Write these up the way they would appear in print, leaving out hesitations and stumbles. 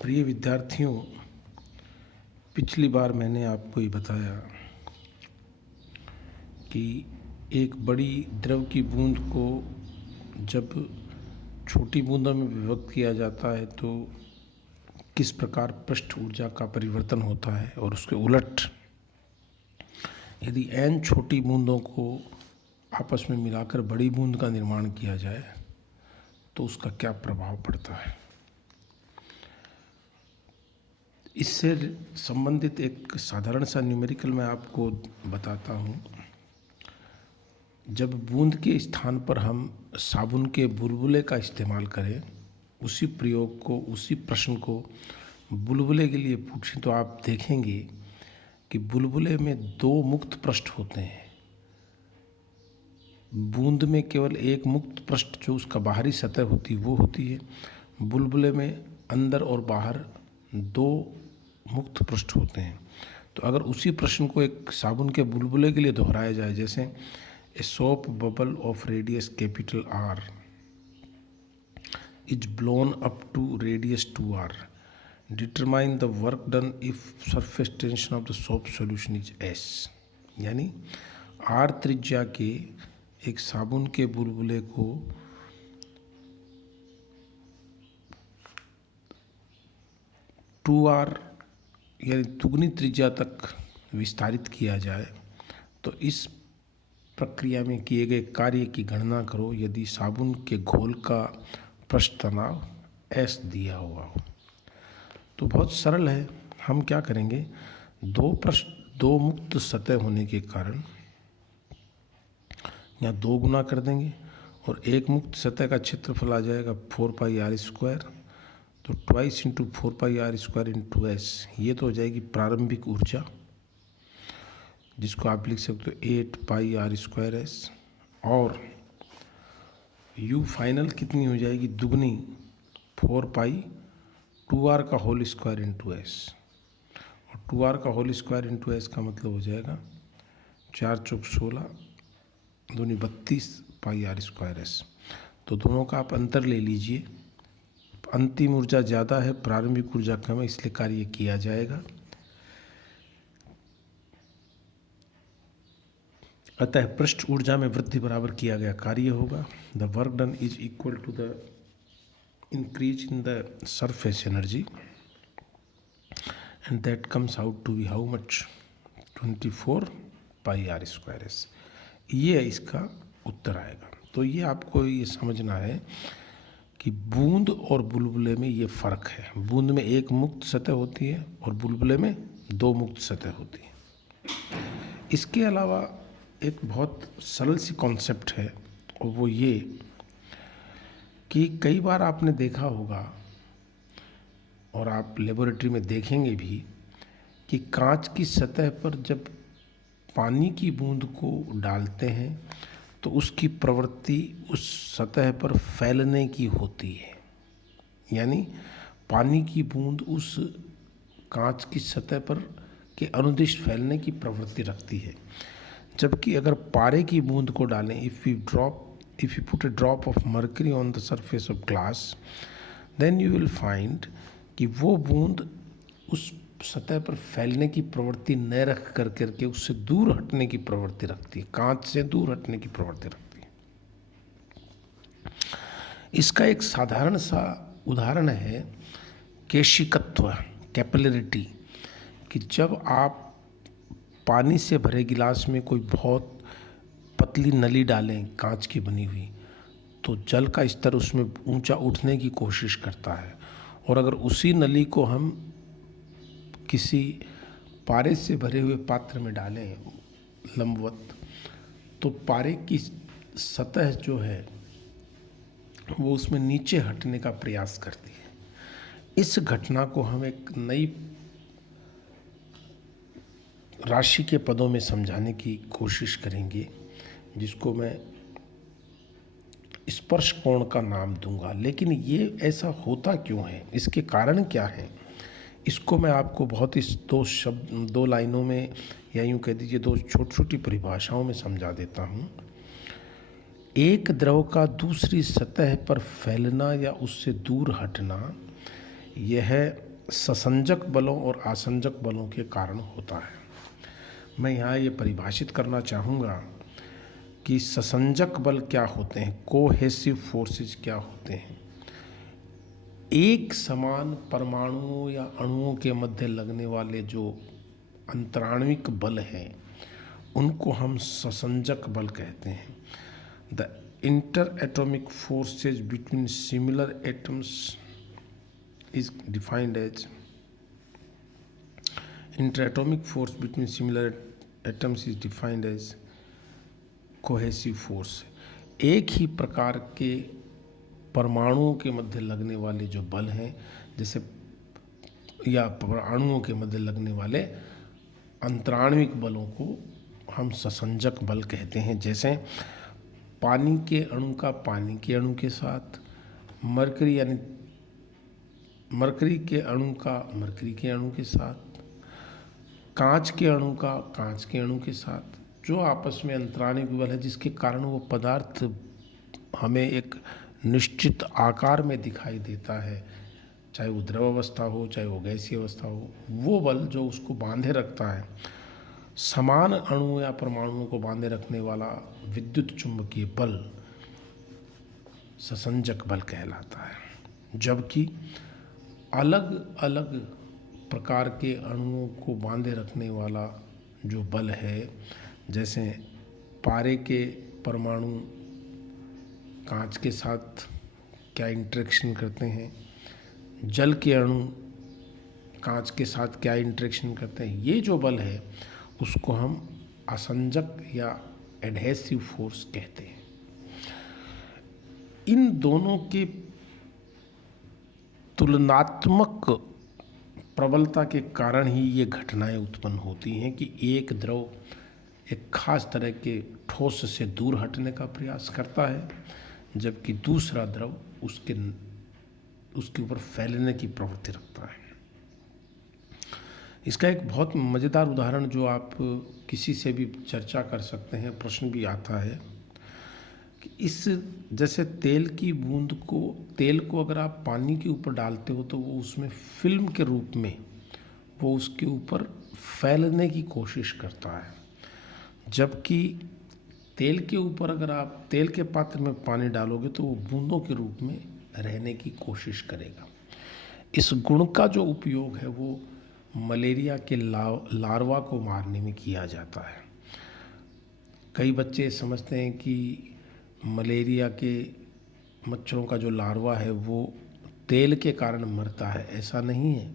प्रिय विद्यार्थियों, पिछली बार मैंने आपको ये बताया कि एक बड़ी द्रव की बूंद को जब छोटी बूंदों में विभक्त किया जाता है तो किस प्रकार पृष्ठ ऊर्जा का परिवर्तन होता है, और उसके उलट यदि n छोटी बूंदों को आपस में मिलाकर बड़ी बूंद का निर्माण किया जाए तो उसका क्या प्रभाव पड़ता है। इससे संबंधित एक साधारण सा न्यूमेरिकल मैं आपको बताता हूँ। जब बूंद के स्थान पर हम साबुन के बुलबुले का इस्तेमाल करें, उसी प्रयोग को, उसी प्रश्न को बुलबुले के लिए पूछें तो आप देखेंगे कि बुलबुले में दो मुक्त पृष्ठ होते हैं। बूंद में केवल एक मुक्त पृष्ठ जो उसका बाहरी सतह होती है वो होती है। बुलबुले में अंदर और बाहर दो मुक्त पृष्ठ होते हैं। तो अगर उसी प्रश्न को एक साबुन के बुलबुले के लिए दोहराया जाए, जैसे a soap bubble of radius capital R is blown up to radius 2R, determine the work done if surface tension of the soap solution is S। यानी R त्रिज्या के एक साबुन के बुलबुले को टू आर यानी दुगनी त्रिज्या तक विस्तारित किया जाए तो इस प्रक्रिया में किए गए कार्य की गणना करो यदि साबुन के घोल का पृष्ठ तनाव S दिया हुआ हो। तो बहुत सरल है। हम क्या करेंगे, दो मुक्त सतह होने के कारण यहाँ 2 गुना कर देंगे और एक मुक्त सतह का क्षेत्रफल आ जाएगा 4πr²। तो 2 × 4πr² × S, ये तो हो जाएगी प्रारंभिक ऊर्जा, जिसको आप लिख सकते हो 8πr²S। और U फाइनल कितनी हो जाएगी, दुगनी 4π2r का होल स्क्वायर इंटू S। और 2r का होल स्क्वायर इंटू S का मतलब हो जाएगा 4 चौक 16 दूनी 32 πr²S। तो दोनों का आप अंतर ले लीजिए। अंतिम ऊर्जा ज़्यादा है, प्रारंभिक ऊर्जा कम है, इसलिए कार्य किया जाएगा। अतः पृष्ठ ऊर्जा में वृद्धि बराबर किया गया कार्य होगा। The work done is equal to the increase in the surface energy and that comes out to be how much, 24 πr²S। ये इसका उत्तर आएगा। तो ये आपको ये समझना है कि बूंद और बुलबुले में ये फ़र्क है। बूंद में एक मुक्त सतह होती है और बुलबुले में 2 मुक्त सतह होती है। इसके अलावा एक बहुत सरल सी कॉन्सेप्ट है, और वो ये कि कई बार आपने देखा होगा और आप लेबोरेटरी में देखेंगे भी कि कांच की सतह पर जब पानी की बूंद को डालते हैं तो उसकी प्रवृत्ति उस सतह पर फैलने की होती है। यानी पानी की बूंद उस कांच की सतह पर के अनुदिश फैलने की प्रवृत्ति रखती है। जबकि अगर पारे की बूंद को डालें, if you put a drop of mercury on the surface of glass, then you will find कि वो बूंद उस सतह पर फैलने की प्रवृत्ति न रख करके उससे दूर हटने की प्रवृत्ति रखती है, कांच से दूर हटने की प्रवृत्ति रखती है। इसका एक साधारण सा उदाहरण है केशिकत्व, कैपिलरिटी, कि जब आप पानी से भरे गिलास में कोई बहुत पतली नली डालें कांच की बनी हुई, तो जल का स्तर उसमें ऊंचा उठने की कोशिश करता है। और अगर उसी नली को हम किसी पारे से भरे हुए पात्र में डालें लंबवत, तो पारे की सतह जो है वो उसमें नीचे हटने का प्रयास करती है। इस घटना को हम एक नई राशि के पदों में समझाने की कोशिश करेंगे, जिसको मैं स्पर्श कोण का नाम दूंगा। लेकिन ये ऐसा होता क्यों है, इसके कारण क्या है, इसको मैं आपको बहुत ही 2 लाइनों में, या यूँ कह दीजिए 2 छोटी छोटी परिभाषाओं में समझा देता हूँ। एक द्रव का दूसरी सतह पर फैलना या उससे दूर हटना, यह ससंजक बलों और आसंजक बलों के कारण होता है। मैं यहाँ ये परिभाषित करना चाहूँगा कि ससंजक बल क्या होते हैं, कोहेसिव फोर्सेस क्या होते हैं। एक समान परमाणुओं या अणुओं के मध्य लगने वाले जो अंतराण्विक बल हैं उनको हम ससंजक बल कहते हैं। The inter atomic forces between similar atoms is defined as interatomic force between similar atoms is defined as cohesive force। एक ही प्रकार के परमाणुओं के मध्य लगने वाले जो बल हैं, जैसे या परमाणुओं के मध्य लगने वाले अंतराण्विक बलों को हम ससंजक बल कहते हैं। जैसे पानी के अणु का पानी के अणु के साथ, मरकरी के अणु का मरकरी के अणु के साथ, कांच के अणु का कांच के अणु के साथ, जो आपस में अंतराण्विक बल है जिसके कारण वो पदार्थ हमें एक निश्चित आकार में दिखाई देता है, चाहे वो द्रव अवस्था हो चाहे वो गैसीय अवस्था हो, वो बल जो उसको बांधे रखता है, समान अणु या परमाणुओं को बांधे रखने वाला विद्युत चुंबकीय बल ससंजक बल कहलाता है। जबकि अलग अलग प्रकार के अणुओं को बांधे रखने वाला जो बल है, जैसे पारे के परमाणु कांच के साथ क्या इंटरेक्शन करते हैं, जल के अणु कांच के साथ क्या इंटरेक्शन करते हैं, ये जो बल है उसको हम आसंजक या एडहेसिव फोर्स कहते हैं। इन दोनों के तुलनात्मक प्रबलता के कारण ही ये घटनाएं उत्पन्न होती हैं कि एक द्रव एक खास तरह के ठोस से दूर हटने का प्रयास करता है, जबकि दूसरा द्रव उसके ऊपर फैलने की प्रवृत्ति रखता है। इसका एक बहुत मज़ेदार उदाहरण जो आप किसी से भी चर्चा कर सकते हैं, प्रश्न भी आता है कि जैसे तेल को अगर आप पानी के ऊपर डालते हो तो वो उसमें फिल्म के रूप में वो उसके ऊपर फैलने की कोशिश करता है, जबकि तेल के ऊपर अगर आप तेल के पात्र में पानी डालोगे तो वो बूंदों के रूप में रहने की कोशिश करेगा। इस गुण का जो उपयोग है वो मलेरिया के लार्वा को मारने में किया जाता है। कई बच्चे समझते हैं कि मलेरिया के मच्छरों का जो लार्वा है वो तेल के कारण मरता है, ऐसा नहीं है।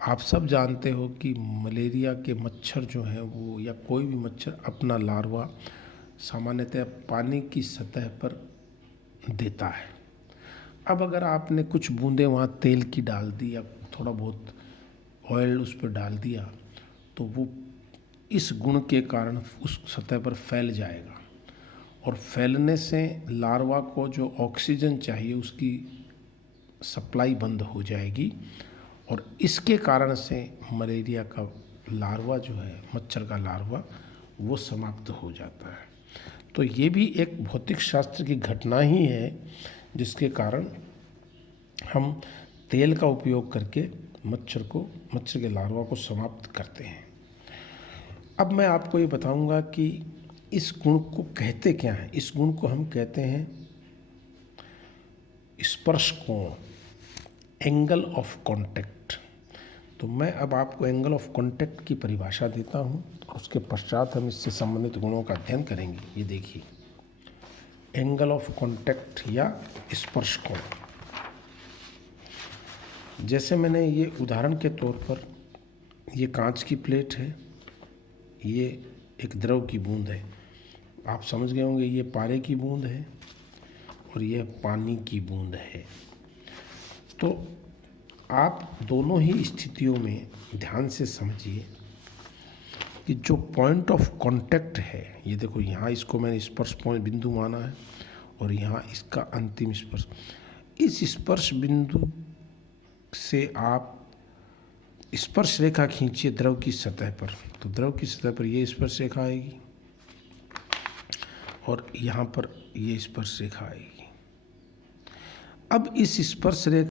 आप सब जानते हो कि मलेरिया के मच्छर जो हैं वो या कोई भी मच्छर अपना लार्वा सामान्यतः पानी की सतह पर देता है। अब अगर आपने कुछ बूंदें वहाँ तेल की डाल दी या थोड़ा बहुत ऑयल उस पर डाल दिया तो वो इस गुण के कारण उस सतह पर फैल जाएगा, और फैलने से लार्वा को जो ऑक्सीजन चाहिए उसकी सप्लाई बंद हो जाएगी, और इसके कारण से मलेरिया का लार्वा जो है, मच्छर का लार्वा, वो समाप्त हो जाता है। तो ये भी एक भौतिक शास्त्र की घटना ही है जिसके कारण हम तेल का उपयोग करके मच्छर के लार्वा को समाप्त करते हैं। अब मैं आपको ये बताऊंगा कि इस गुण को कहते क्या हैं। इस गुण को हम कहते हैं स्पर्श कोण, एंगल ऑफ कांटेक्ट। तो मैं अब आपको एंगल ऑफ कांटेक्ट की परिभाषा देता हूं और उसके पश्चात हम इससे संबंधित गुणों का अध्ययन करेंगे। ये देखिए, एंगल ऑफ कांटेक्ट या स्पर्श कोण। जैसे मैंने ये उदाहरण के तौर पर, ये कांच की प्लेट है, ये एक द्रव की बूंद है, आप समझ गए होंगे ये पारे की बूंद है और ये पानी की बूंद है। तो आप दोनों ही स्थितियों में ध्यान से समझिए कि जो पॉइंट ऑफ कांटेक्ट है, ये देखो यहाँ इसको मैंने स्पर्श पॉइंट बिंदु माना है और यहाँ इसका अंतिम स्पर्श। इस स्पर्श बिंदु से आप स्पर्श रेखा खींचिए द्रव की सतह पर, तो द्रव की सतह पर ये स्पर्श रेखा आएगी और यहाँ पर ये स्पर्श रेखा आएगी। अब इस स्पर्श रेखा